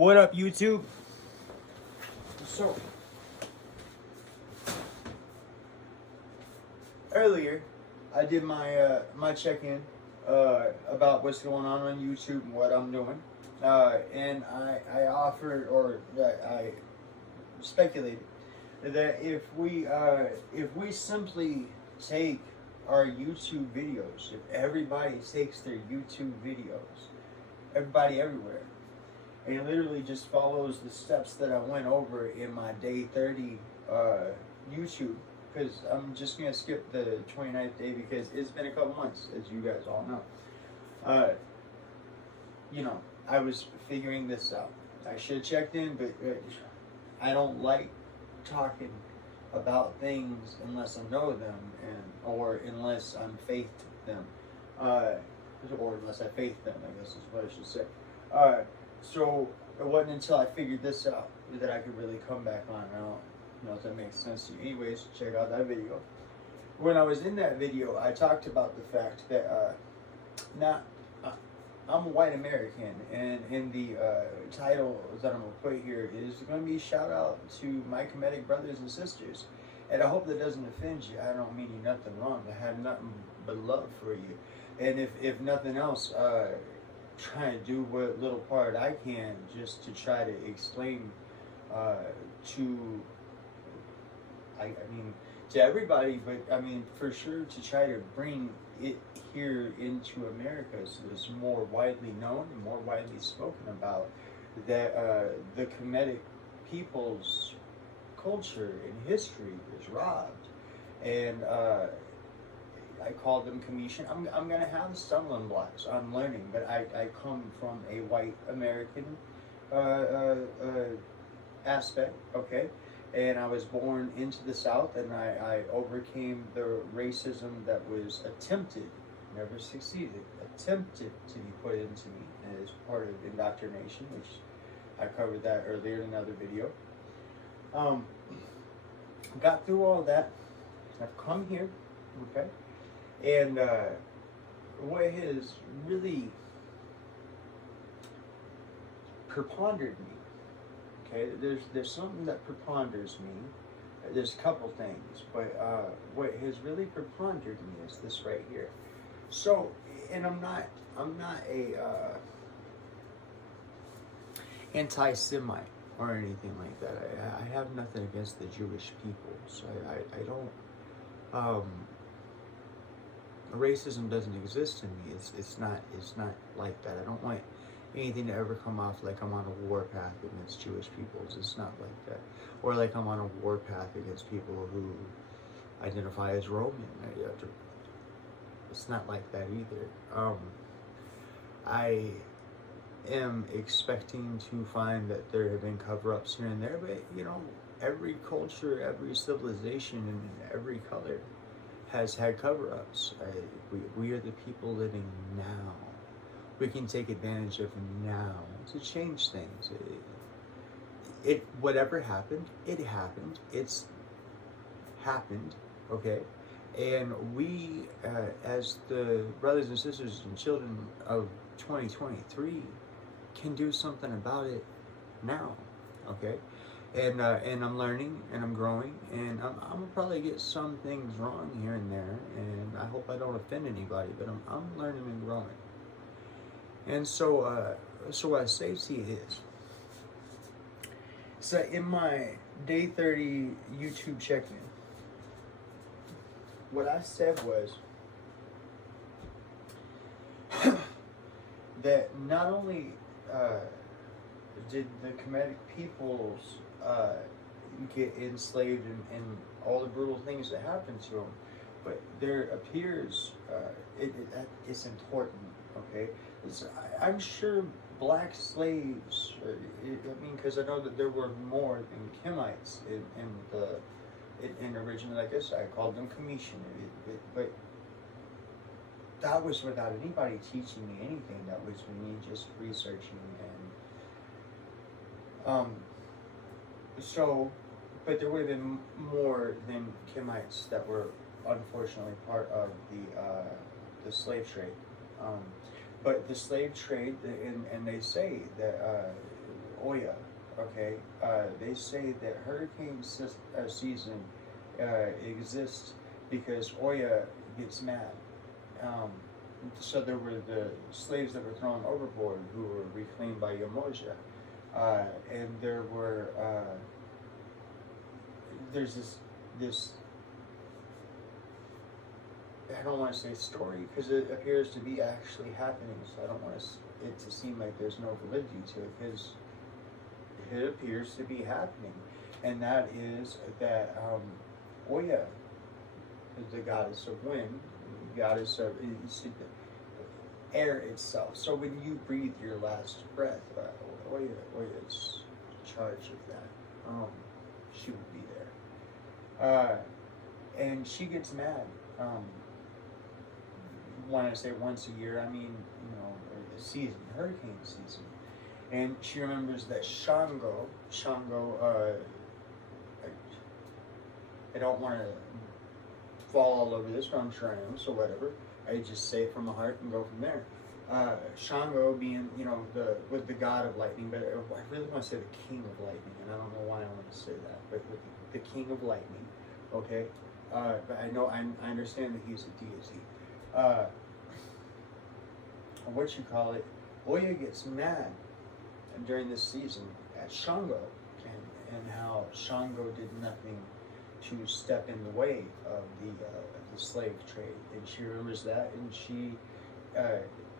What up, YouTube? So, earlier, I did my check-in about what's going on YouTube and what I'm doing, and I offered, or I speculated that if we simply take our YouTube videos, if everybody takes their YouTube videos, everybody everywhere, and literally just follows the steps that I went over in my day 30 YouTube, because I'm just going to skip the 29th day because it's been a couple months, as you guys all know. I was figuring this out. I should have checked in, but I don't like talking about things unless I know them, or unless I'm faithed them, or unless I faith them, I guess is what I should say. So it wasn't until I figured this out that I could really come back on. I don't know if that makes sense to you. Anyways, check out that video. When I was in that video, I talked about the fact that I'm a white American, and in the title that I'm going to put here is going to be a shout out to my Kemetic brothers and sisters. And I hope that doesn't offend you. I don't mean you nothing wrong. I have nothing but love for you. And if nothing else, trying to do what little part I can just to try to explain to everybody, but I mean for sure to try to bring it here into America so it's more widely known and more widely spoken about, that the Kemetic people's culture and history is robbed. And I call them kemetian. I'm going to have stumbling blocks on learning, but I come from a white American aspect, okay? And I was born into the South, and I overcame the racism that was attempted, never succeeded, attempted to be put into me as part of indoctrination, which I covered that earlier in another video. Got through all that. I've come here, okay? And what has really prepondered me, okay, there's something that preponders me. There's a couple things, but what has really prepondered me is this right here. So, and I'm not a anti-Semite or anything like that. I have nothing against the Jewish people. So I don't. Racism doesn't exist in me. It's not like that. I don't want anything to ever come off like I'm on a warpath against Jewish peoples. It's not like that. Or like I'm on a warpath against people who identify as Roman. It's not like that either. I am expecting to find that there have been cover-ups here and there, but every culture, every civilization, and every color has had cover-ups. We are the people living now. We can take advantage of now to change things. Whatever happened, it happened. It's happened, okay? And we, as the brothers and sisters and children of 2023, can do something about it now, okay? And I'm learning, and I'm growing, and I'm gonna probably get some things wrong here and there, and I hope I don't offend anybody, but I'm learning and growing. And so what I say to you is, so in my day 30 YouTube check-in, what I said was that not only did the Kemetic peoples get enslaved and all the brutal things that happened to them, but there appears it's important, okay? I'm sure black slaves, because I know that there were more than Kemites in originally, I guess I called them kemetian, but that was without anybody teaching me anything. That was me just researching, and but there would have been more than Kemites that were unfortunately part of the slave trade. But the slave trade, and they say that Oya, okay, they say that hurricane season exists because Oya gets mad. Um, so there were the slaves that were thrown overboard who were reclaimed by Yamoja. And there's this, I don't want to say story because it appears to be actually happening, so I don't want it to seem like there's no validity to it because it appears to be happening. And that is that Oya is the goddess of wind, goddess of air itself. So when you breathe your last breath, Oya is in charge of that. She would be there. And she gets mad. When I say once a year, I mean, a season, hurricane season. And she remembers that Shango, I don't want to fall all over this, but I'm sure I am, so whatever. I just say it from the heart and go from there. Shango being, with the god of lightning, but I really want to say the king of lightning, and I don't know why I want to say that, but with the king of lightning, okay? But I understand that he's a deity. Oya gets mad during this season at Shango, and how Shango did nothing to step in the way of the slave trade, and she remembers that, and she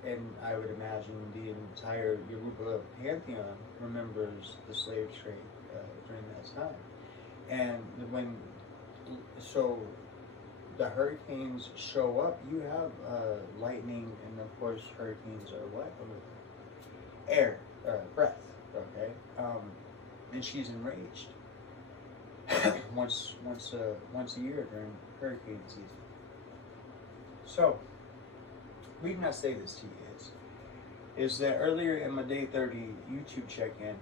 and I would imagine the entire Yoruba pantheon remembers the slave trade during that time. And so the hurricanes show up, you have lightning, and of course hurricanes are what? Air, breath, okay? And she's enraged once a year during hurricane season. So, the reason I say this to you is that earlier in my Day 30 YouTube check-in,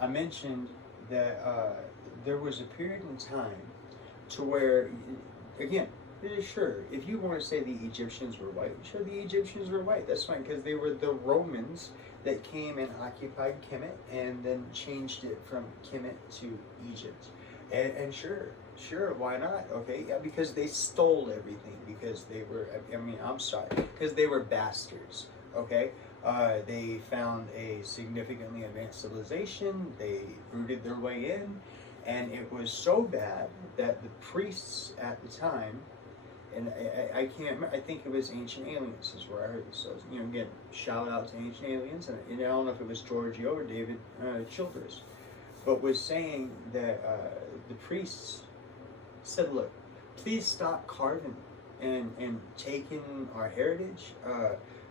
I mentioned that there was a period in time to where, again, sure, if you want to say the Egyptians were white, sure, the Egyptians were white, that's fine, because they were the Romans that came and occupied Kemet and then changed it from Kemet to Egypt. And sure, why not? Okay, yeah, because they stole everything, because they were, because they were bastards, okay? They found a significantly advanced civilization, they rooted their way in, and it was so bad that the priests at the time, and I can't remember, I think it was Ancient Aliens is where I heard this. So, again, shout out to Ancient Aliens, and I don't know if it was Giorgio or David Childress, but was saying that the priests said, look, please stop carving and taking our heritage.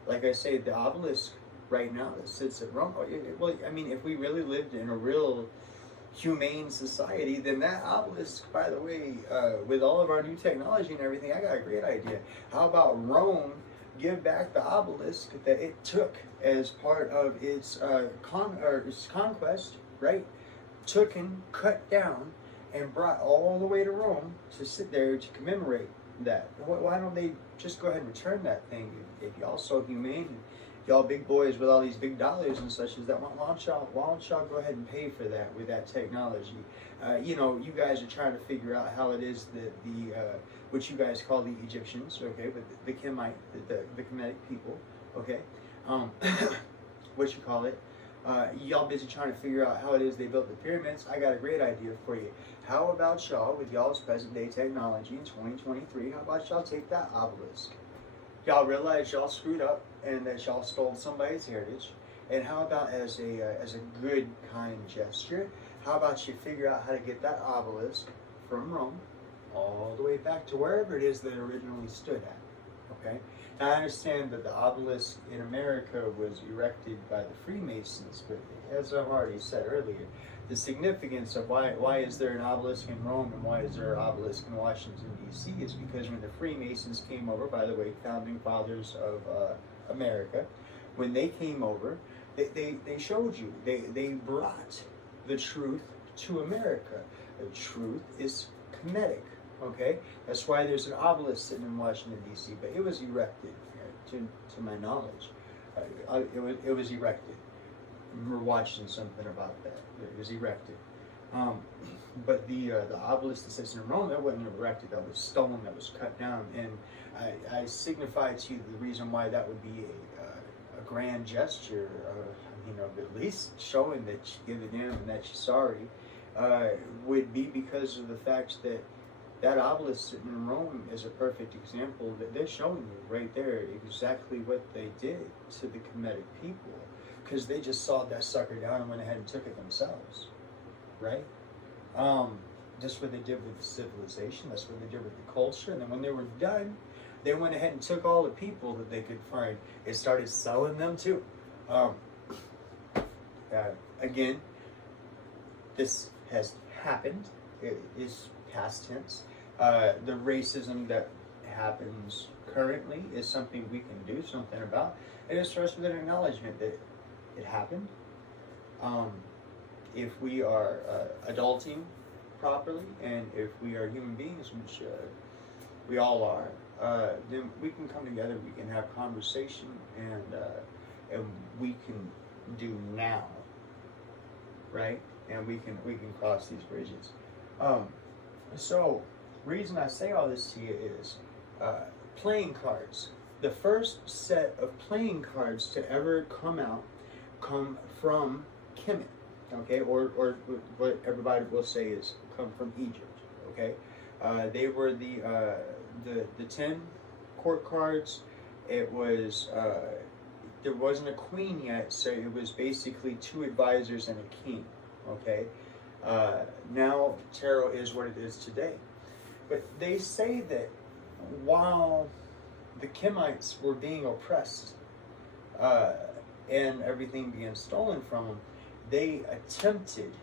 Like I say, the obelisk right now that sits at Rome, well, I mean, if we really lived in a real humane society, then that obelisk, by the way, with all of our new technology and everything, I got a great idea. How about Rome give back the obelisk that it took as part of its conquest, right? Took and cut down and brought all the way to Rome to sit there to commemorate that. Why don't they just go ahead and return that thing? If y'all so humane, and y'all big boys with all these big dollars and such as that, why don't y'all go ahead and pay for that with that technology? You guys are trying to figure out how it is that the what you guys call the Egyptians, okay, but the Kemetic people, okay, y'all busy trying to figure out how it is they built the pyramids. I got a great idea for you. How about y'all, with y'all's present day technology in 2023, how about y'all take that obelisk? Y'all realize y'all screwed up and that y'all stole somebody's heritage. And how about as a good, kind gesture, how about you figure out how to get that obelisk from Rome all the way back to wherever it is that it originally stood at, okay? Now, I understand that the obelisk in America was erected by the Freemasons, but as I've already said earlier, the significance of why is there an obelisk in Rome and why is there an obelisk in Washington, D.C. is because when the Freemasons came over, by the way, founding fathers of America, when they came over, they showed you, they brought the truth to America. The truth is Kemetic, okay? That's why there's an obelisk sitting in Washington, D.C., but it was erected, to my knowledge. It was erected we're watching something about that. It was erected. Um, but the obelisk that sits in Rome, that wasn't erected. That was stone that was cut down. And I signify to you the reason why that would be a grand gesture, at least showing that you give a damn and that you're sorry, would be because of the fact that that obelisk sitting in Rome is a perfect example that they're showing you right there exactly what they did to the Kemetic people, because they just sawed that sucker down and went ahead and took it themselves, right? That's what they did with the civilization. That's what they did with the culture. And then when they were done, they went ahead and took all the people that they could find and started selling them too. Again, this has happened. It is past tense. The racism that happens currently is something we can do something about. It starts with an acknowledgement that it happened. If we are adulting properly, and if we are human beings, which we all are, then we can come together. We can have conversation, and we can do now, right? And we can cross these bridges. So, reason I say all this to you is playing cards. The first set of playing cards to ever come from Kemet, okay, or what everybody will say is come from Egypt, okay. They were the 10 court cards. It was there wasn't a queen yet, so it was basically 2 advisors and a king, okay. Now tarot is what it is today, but they say that while the Kemites were being oppressed and everything being stolen from them, they attempted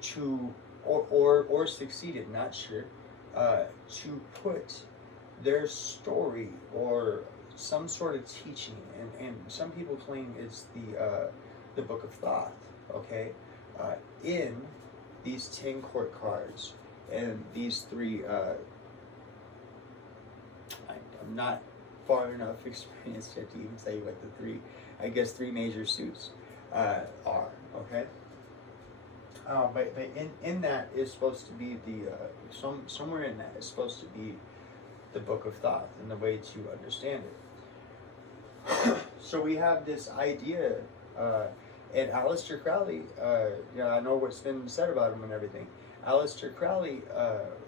to, or succeeded, not sure, to put their story or some sort of teaching, and some people claim it's the Book of Thoth, okay, in these 10 court cards and these 3. I'm not far enough experienced yet to even tell you what the 3 major suits are, okay? But in that is supposed to be somewhere in that is supposed to be the Book of Thoth and the way to understand it. So we have this idea, and Aleister Crowley, I know what's been said about him and everything. Aleister Crowley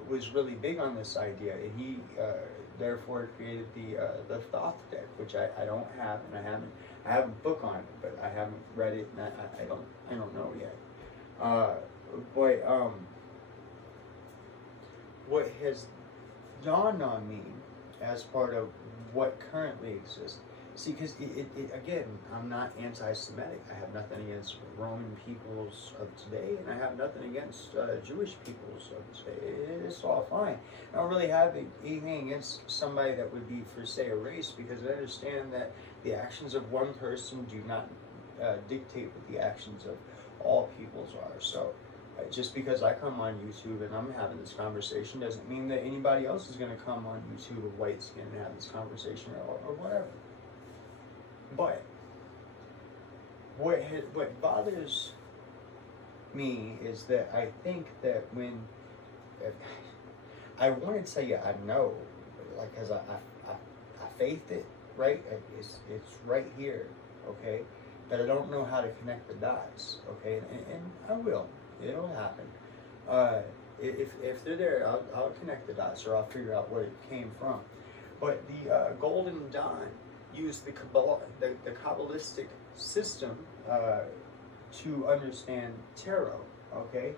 was really big on this idea, and he therefore created the Thoth deck, which I don't have, and I have a book on it, but I haven't read it, and I don't know yet. But what has dawned on me as part of what currently exists. See, because again, I'm not anti-Semitic. I have nothing against Roman peoples of today, and I have nothing against Jewish peoples of today. It's all fine. I don't really have anything against somebody that would be, for say, a race, because I understand that the actions of one person do not dictate what the actions of all peoples are. So just because I come on YouTube and I'm having this conversation doesn't mean that anybody else is going to come on YouTube with white skin and have this conversation or whatever. But what bothers me is that I think that when I want to tell you I know, like, because I faithed it, right? It's right here, okay? But I don't know how to connect the dots, okay? And I will. It'll happen. If they're there, I'll connect the dots, or I'll figure out where it came from. But the Golden Dawn used the Kabbalistic system to understand tarot, okay?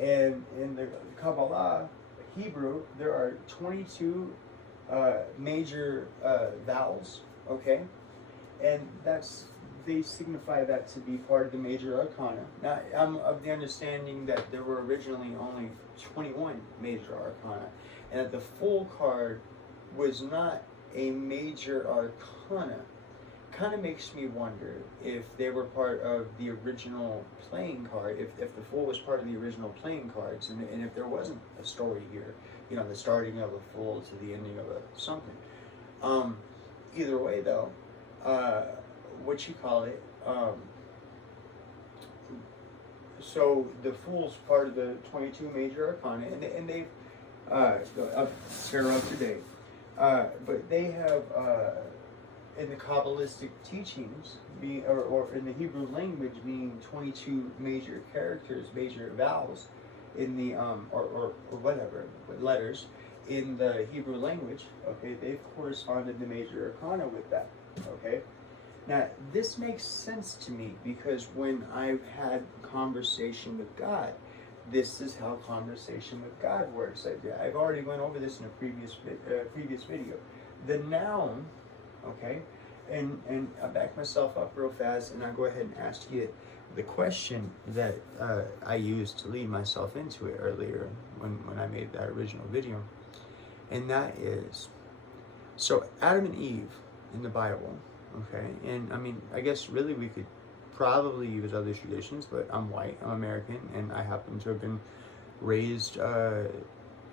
And in the Kabbalah, Hebrew, there are 22 major vowels, okay? And they signify that to be part of the major arcana. Now, I'm of the understanding that there were originally only 21 major arcana, and that the full card was not a major arcana. Kind of makes me wonder if they were part of the original playing card, if the Fool was part of the original playing cards, and if there wasn't a story here, the starting of a Fool to the ending of a something. Either way, though, so the Fool's part of the 22 major arcana, and they've Tarot today, but they have in the Kabbalistic teachings, or in the Hebrew language, being 22 major characters, major vowels, in the or whatever letters in the Hebrew language. Okay, they've corresponded the major arcana with that. Okay. Now, this makes sense to me because when I've had conversation with God, this is how conversation with God works. I've already went over this in a previous video. The noun, okay, and I back myself up real fast, and I'll go ahead and ask you the question that I used to lead myself into it earlier when I made that original video, and that is, so Adam and Eve in the Bible. Okay, and I mean, I guess really we could probably use other traditions, but I'm white, I'm American, and I happen to have been raised,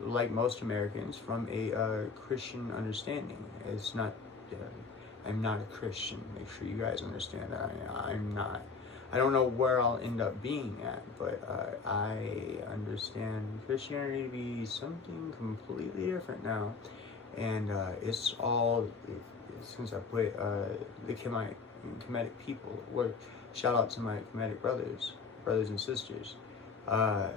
like most Americans, from a Christian understanding. It's not, I'm not a Christian, make sure you guys understand that. I'm not. I don't know where I'll end up being at, but I understand Christianity to be something completely different now, and it's all... Since I put the Kemetic people, or shout out to my Kemetic brothers and sisters, I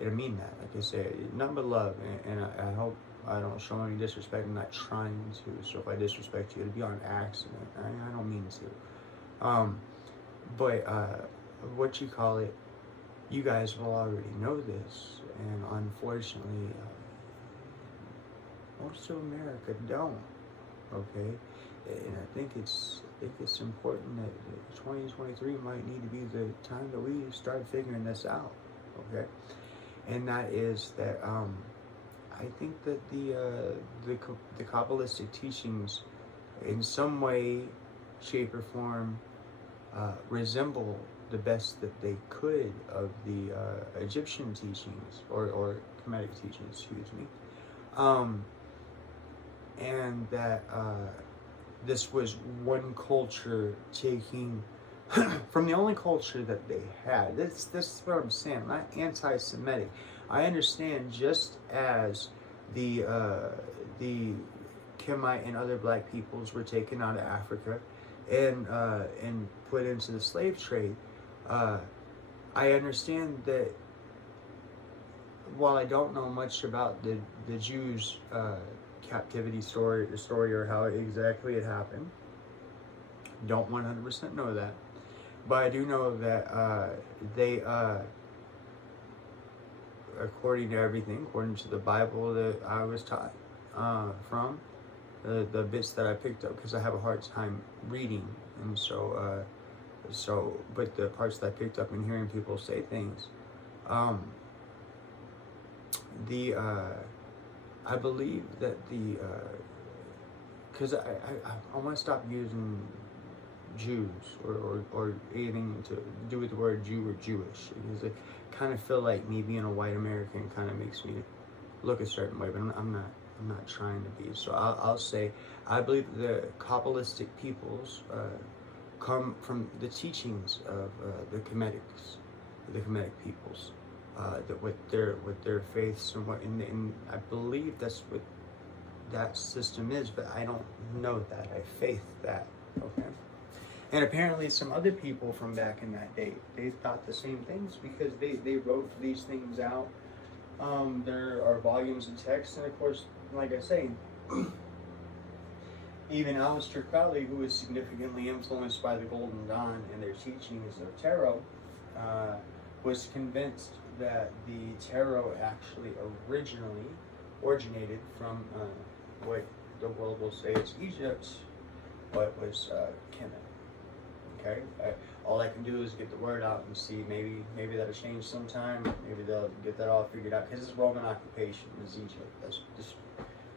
mean that. Like I said, nothing but love, and I hope I don't show any disrespect. I'm not trying to. So if I disrespect you, it'll be on accident. I don't mean to. But what you call it, you guys will already know this, and unfortunately, most of America don't. Okay, and I think it's important that 2023 might need to be the time that we start figuring this out. Okay, and that is that I think that the Kabbalistic teachings, in some way, shape, or form, resemble the best that they could of the Egyptian teachings or Kemetic teachings. Excuse me. And that this was one culture taking from the only culture that they had. This is what I'm saying. I'm not anti-Semitic. I understand, just as the Kemite and other black peoples were taken out of Africa and put into the slave trade. I understand that while I don't know much about the Jews' captivity story, or how exactly it happened. Don't 100% know that, but I do know that they, according to everything, according to the Bible that I was taught from, the bits that I picked up, because I have a hard time reading, and so but the parts that I picked up and hearing people say things, I believe that because I want to stop using Jews or anything to do with the word Jew or Jewish, because I kind of feel like me being a white American kind of makes me look a certain way, but I'm not trying to be. So I'll say I believe the Kabbalistic peoples come from the teachings of the Kemetic peoples. That with their faiths and I believe that's what that system is, but I don't know that. I faith that. Okay. And apparently some other people from back in that day, they thought the same things, because they wrote these things out. There are volumes of text, and of course, like I say, even Aleister Crowley, who was significantly influenced by the Golden Dawn and their teachings of tarot, was convinced that the tarot actually originally originated from what the world will say is Egypt, but was Kemet. Okay, all I can do is get the word out and see, maybe that'll change sometime. Maybe they'll get that all figured out, because it's Roman occupation is Egypt. That's just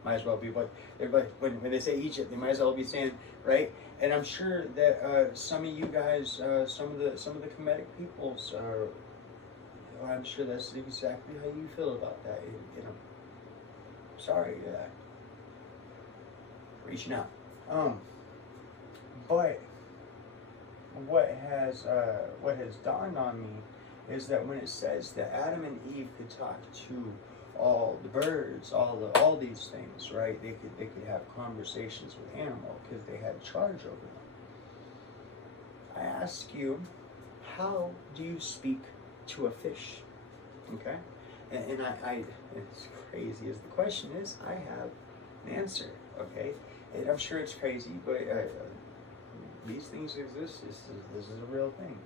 might as well be what everybody, when they say Egypt, they might as well be saying, right? And I'm sure that some of you guys, some of the Kemetic peoples are. I'm sure that's exactly how you feel about that. You know, sorry, reaching out. But what has dawned on me is that when it says that Adam and Eve could talk to all the birds, all these things, right? They could have conversations with animals because they had charge over them. I ask you, how do you speak to a fish? Okay, and I as crazy as the question is, I have an answer. Okay, and I'm sure it's crazy, but these things exist. This is a real thing.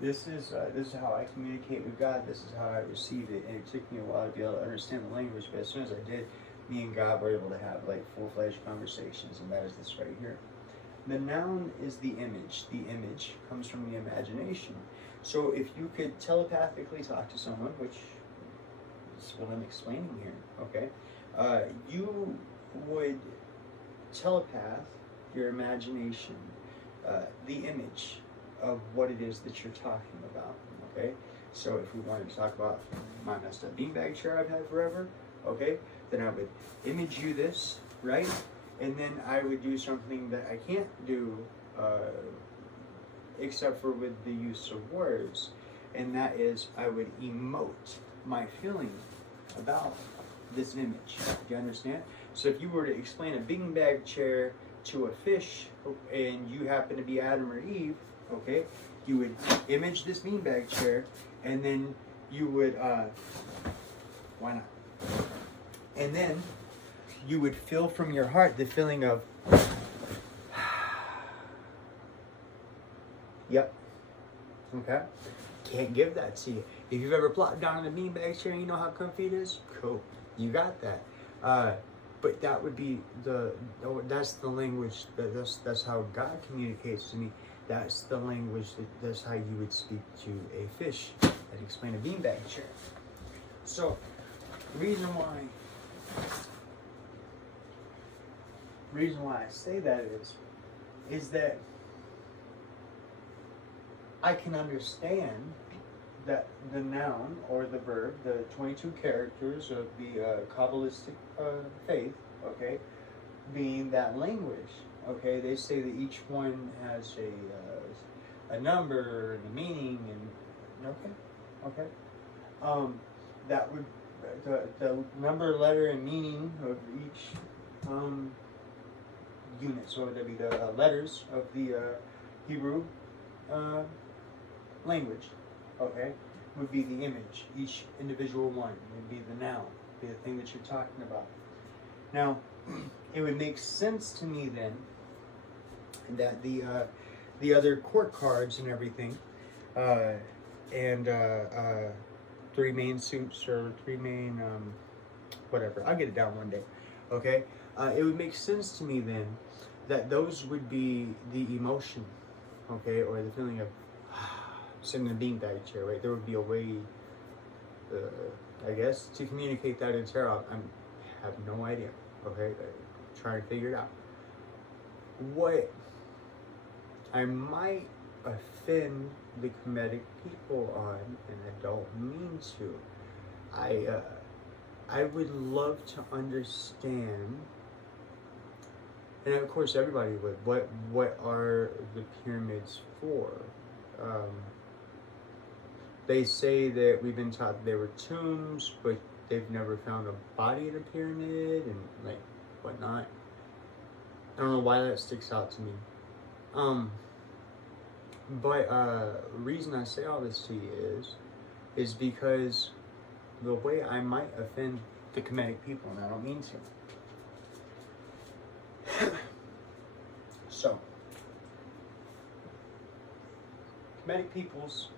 This is how I communicate with God. This is how I receive it, and it took me a while to be able to understand the language. But as soon as I did, me and God were able to have like full-fledged conversations, and that is this right here. The noun is the image. The image comes from the imagination. So if you could telepathically talk to someone, which is what I'm explaining here, okay, you would telepath your imagination, the image of what it is that you're talking about, okay? So if we wanted to talk about my messed up beanbag chair I've had forever, okay, then I would image you this, right? And then I would do something that I can't do except for with the use of words, and that is I would emote my feeling about this image. Do you understand? So if you were to explain a beanbag chair to a fish and you happen to be Adam or Eve, okay, you would image this beanbag chair, and then you would, why not? And then you would feel from your heart the feeling of, yep, okay? Can't give that to you. If you've ever plopped down in a beanbag chair and you know how comfy it is, cool, you got that. But that would be that's the language, that's how God communicates to me. That's the language, that's how you would speak to a fish and explain a beanbag chair. So, reason why I say that is that I can understand that the noun or the verb, the 22 characters of the Kabbalistic faith, okay, being that language, okay, they say that each one has a number and a meaning, and okay, that would the number, letter, and meaning of each unit. So that'd be the letters of the Hebrew language. Okay, would be the image. Each individual one would be the noun, be the thing that you're talking about. Now, it would make sense to me then that the other court cards and everything, and three main suits or three main whatever. I'll get it down one day. Okay, it would make sense to me then that those would be the emotion, okay, or the feeling of sitting in a beanbag chair, right? There would be a way, I guess, to communicate that in tarot. I have no idea, okay? Trying to figure it out. What I might offend the Kemetic people on, and I don't mean to, I would love to understand, and of course everybody would, what are the pyramids for? They say that we've been taught they were tombs, but they've never found a body in a pyramid and like whatnot. I don't know why that sticks out to me. But reason I say all this to you is because the way I might offend the Kemetic people, and I don't mean to. So, Kemetic peoples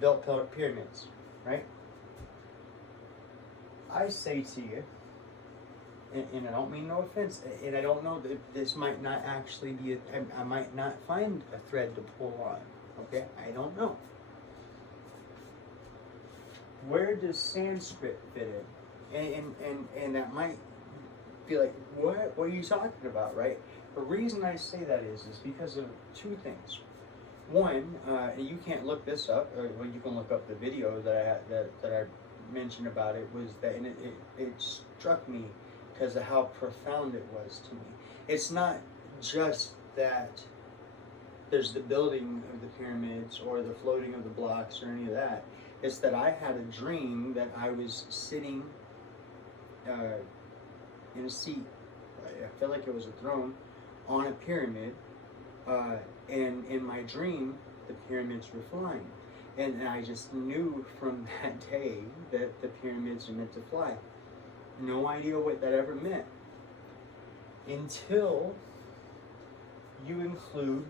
built pyramids, right? I say to you, and I don't mean no offense, and I don't know that this might not actually be, I might not find a thread to pull on, okay? I don't know. Where does Sanskrit fit in? And that might be like, what are you talking about, right? The reason I say that is because of two things. One, you can't look this up, well, you can look up the video that I mentioned about it, was that, and it struck me because of how profound it was to me. It's not just that there's the building of the pyramids or the floating of the blocks or any of that. It's that I had a dream that I was sitting in a seat. I feel like it was a throne on a pyramid, and in my dream, the pyramids were flying. And I just knew from that day that the pyramids are meant to fly. No idea what that ever meant until you include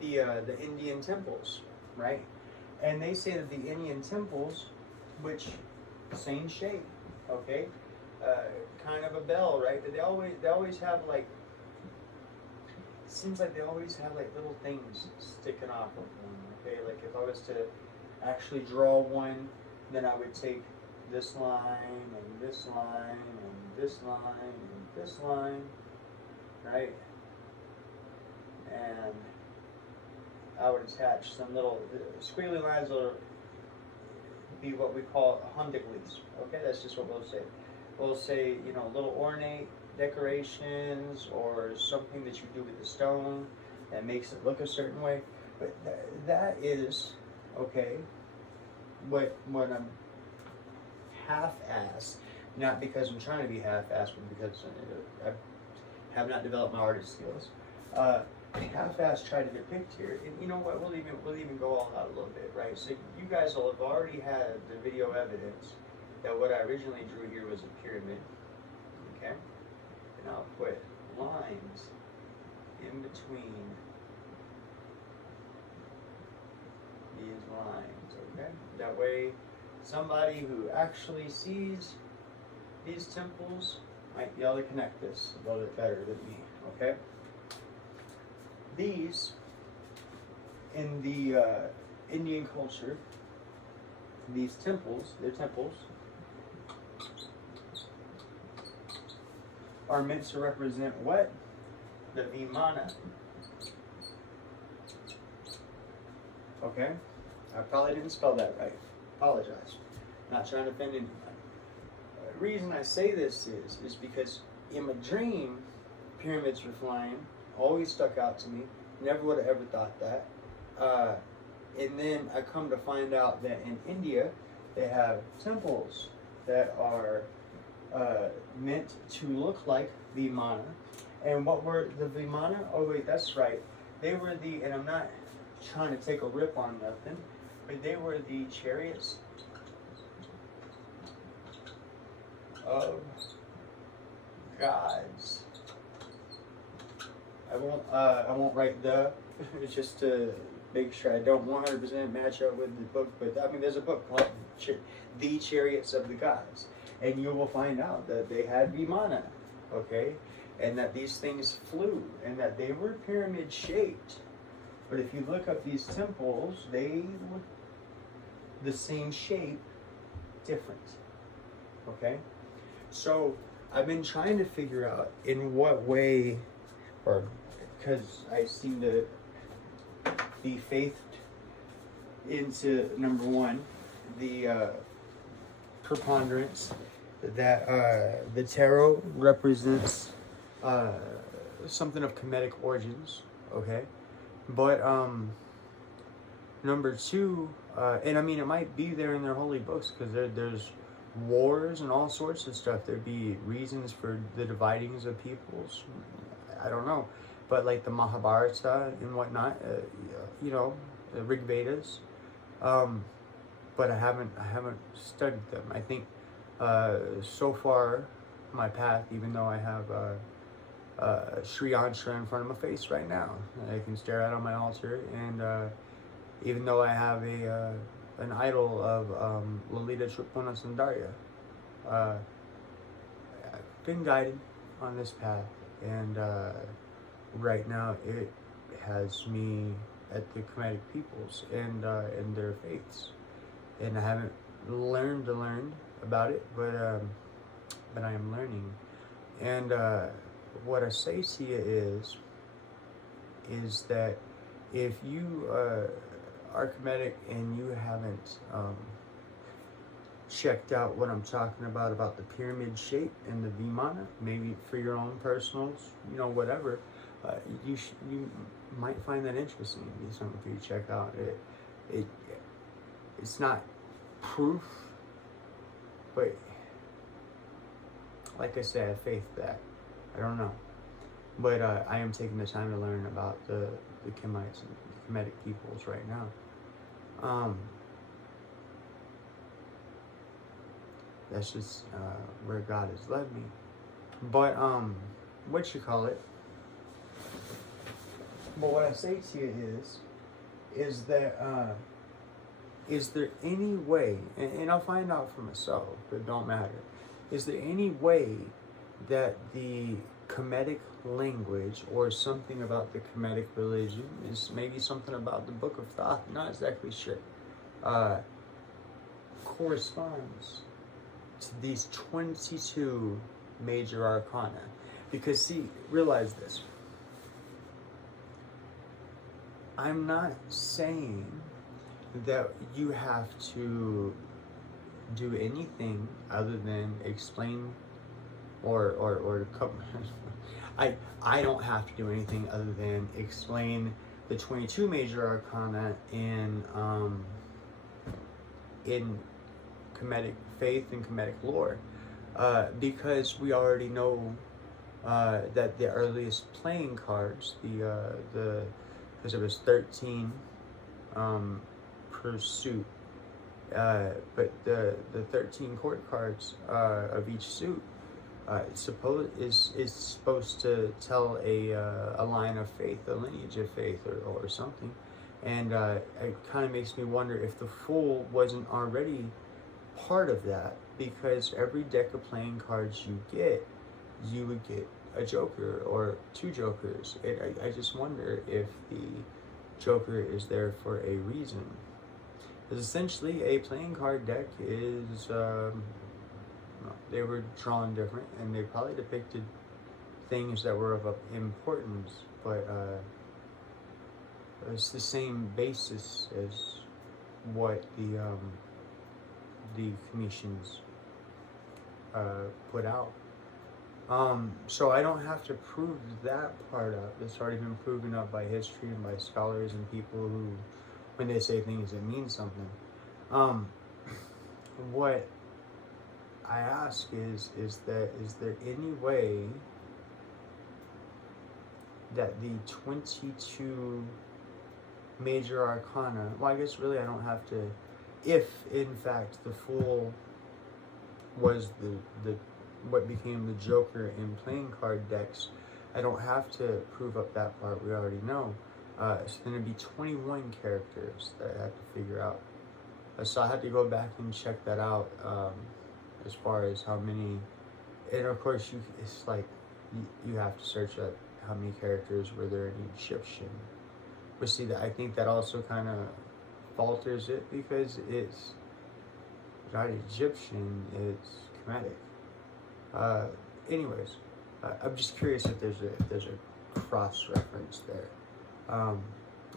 the Indian temples, right? And they say that the Indian temples, which same shape, okay, kind of a bell, right? They always have like, it seems like they always have like little things sticking off of them. Okay, like if I was to actually draw one, then I would take this line and this line and this line and this line, right? And I would attach some little squiggly lines will be what we call humdiglies. Okay, that's just what we'll say. We'll say, you know, little ornate decorations or something that you do with the stone that makes it look a certain way. But that is, okay, what I'm half-assed, not because I'm trying to be half-assed, but because I have not developed my artist skills. Half-assed try to depict here, and you know what? We'll even go all out a little bit, right? So you guys will have already had the video evidence that what I originally drew here was a pyramid, okay? And I'll put lines in between these lines, okay? That way, somebody who actually sees these temples might be able to connect this a little bit better than me, okay? These, in the Indian culture, these temples, they're temples, are meant to represent what? The Vimana. Okay? I probably didn't spell that right. Apologize. Not trying to offend anyone. The reason I say this is because in my dream, pyramids were flying. Always stuck out to me. Never would have ever thought that. And then I come to find out that in India, they have temples that are meant to look like Vimana. And what were the Vimana? Oh wait, that's right. They were and I'm not trying to take a rip on nothing, but they were the chariots of gods. I won't write it's just to make sure I don't 100% match up with the book, but I mean there's a book called The Chariots of the Gods, and you will find out that they had Vimana, okay, and that these things flew, and that they were pyramid shaped. But if you look up these temples, they look the same shape, different, okay? So I've been trying to figure out in what way, or because I seem to be faithed into, number one, the preponderance that the tarot represents something of Kemetic origins, okay? But number two, and I mean it might be there in their holy books because there's wars and all sorts of stuff. There'd be reasons for the dividings of peoples. I don't know, but like the Mahabharata and whatnot, you know, the Rig Vedas. But I haven't studied them. I think so far my path, even though I have Sri Yantra in front of my face right now, I can stare at on my altar, and even though I have an idol of Lalita Tripuna Sundarya, I've been guided on this path, and right now it has me at the Kemetic peoples and their faiths, and I haven't learned about it, but I am learning. And what I say to you is that if you are Kemetic and you haven't checked out what I'm talking about the pyramid shape and the Vimana, maybe for your own personals, you know, whatever, you might find that interesting. It'd be something for you to check out. It it's not proof, but like I said, I have faith that I don't know, but I am taking the time to learn about the Kemites and the Kemetic peoples right now. That's just where God has led me. But what you call it? But what I say to you is that is there any way, and I'll find out for myself, but it don't matter. Is there any way that the Kemetic language or something about the Kemetic religion is maybe something about the Book of Thoth, not exactly sure, corresponds to these 22 major arcana? Because see, realize this. I'm not saying that you have to do anything other than explain or I don't have to do anything other than explain the 22 major arcana in Kemetic faith and Kemetic lore, because we already know that the earliest playing cards, because there was 13 per suit, but the 13 court cards of each suit is supposed to tell a line of faith, a lineage of faith, or something, and it kind of makes me wonder if the Fool wasn't already part of that, because every deck of playing cards you would get a Joker or two Jokers. I just wonder if the Joker is there for a reason. Because essentially, a playing card deck is, they were drawn different, and they probably depicted things that were of importance, but it's the same basis as what the Commissions put out. So I don't have to prove that part up. It's already been proven up by history and by scholars and people who, when they say things, it means something. What I ask is there any way that the 22 major arcana, well, I guess really I don't have to, if in fact the Fool was the what became the Joker in playing card decks, I don't have to prove up that part. We already know. It's going to be 21 characters that I have to figure out. So I had to go back and check that out, as far as how many. And of course, it's like you have to search up how many characters were there in Egyptian. But see, I think that also kind of falters it, because it's not Egyptian, it's Kemetic. Anyways, I'm just curious if there's a cross reference there,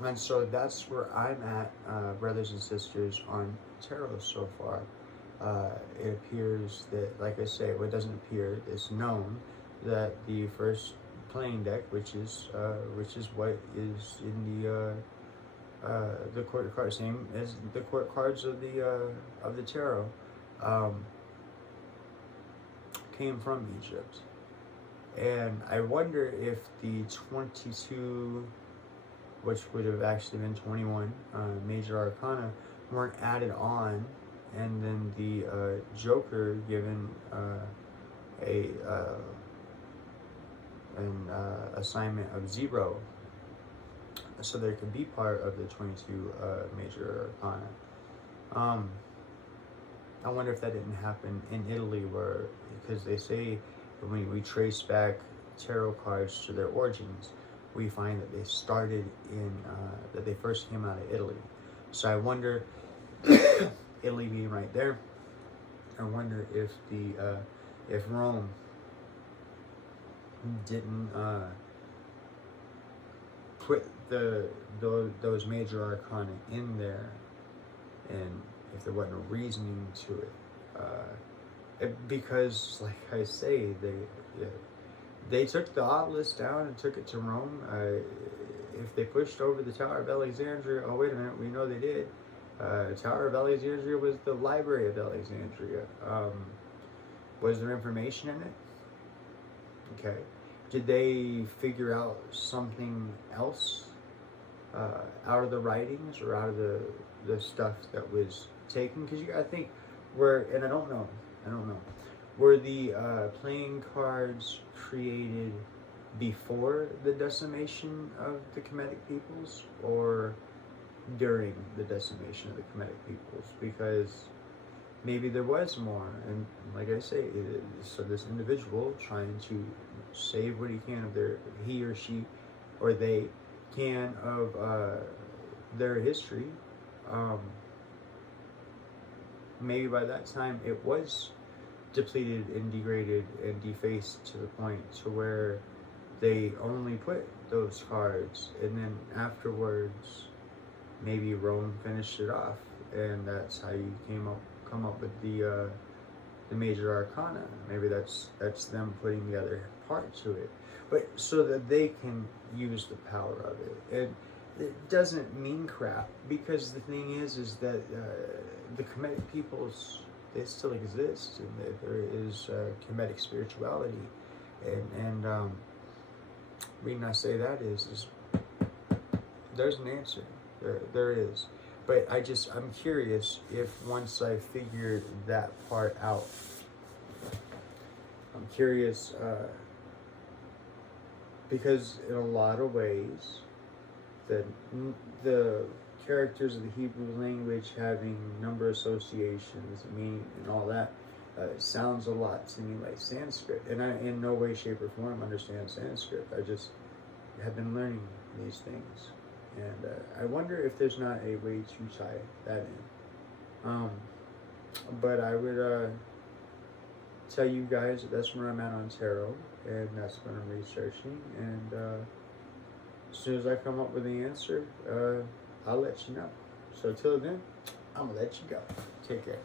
and so that's where I'm at, brothers and sisters, on tarot so far. It appears that, like I say, well, it doesn't appear, it's known that the first playing deck, which is what is in the court cards, same as the court cards of the tarot, came from Egypt. And I wonder if the 22, which would have actually been 21 major arcana, weren't added on, and then the Joker given an assignment of 0, so there could be part of the 22 major arcana. I wonder if that didn't happen in Italy, because they say when we trace back tarot cards to their origins, we find that they started that they first came out of Italy. So I wonder, Italy being right there, I wonder if if Rome didn't put those major arcana in there, and if there wasn't a reasoning to it, because, like I say, they took the obelisk down and took it to Rome. if they pushed over the Tower of Alexandria, oh wait a minute, we know they did. Tower of Alexandria was the Library of Alexandria. Was there information in it? Okay. Did they figure out something else out of the writings or out of the stuff that was taken? Because I think and I don't know, were the playing cards created before the decimation of the Kemetic peoples or during the decimation of the Kemetic peoples? Because maybe there was more, and like I say, so this individual trying to save what he can of he or she or they can of their history. Maybe by that time it was depleted and degraded and defaced to the point to where they only put those cards, and then afterwards maybe Rome finished it off, and that's how you come up with the major arcana. Maybe that's them putting the other part to it, but so that they can use the power of it. And it doesn't mean crap, because the thing is that the Kemetic peoples, they still exist, and that there is Kemetic spirituality, and the reason I say that is there's an answer. There is. But I'm curious if once I figured that part out, I'm curious because in a lot of ways, the characters of the Hebrew language having number associations, meaning, and all that, sounds a lot to me like Sanskrit. And I, in no way, shape, or form, understand Sanskrit. I just have been learning these things. And I wonder if there's not a way to tie that in. But I would tell you guys that that's where I'm at on tarot, and that's what I'm researching. And as soon as I come up with the answer, I'll let you know. So till then, I'm going to let you go. Take care.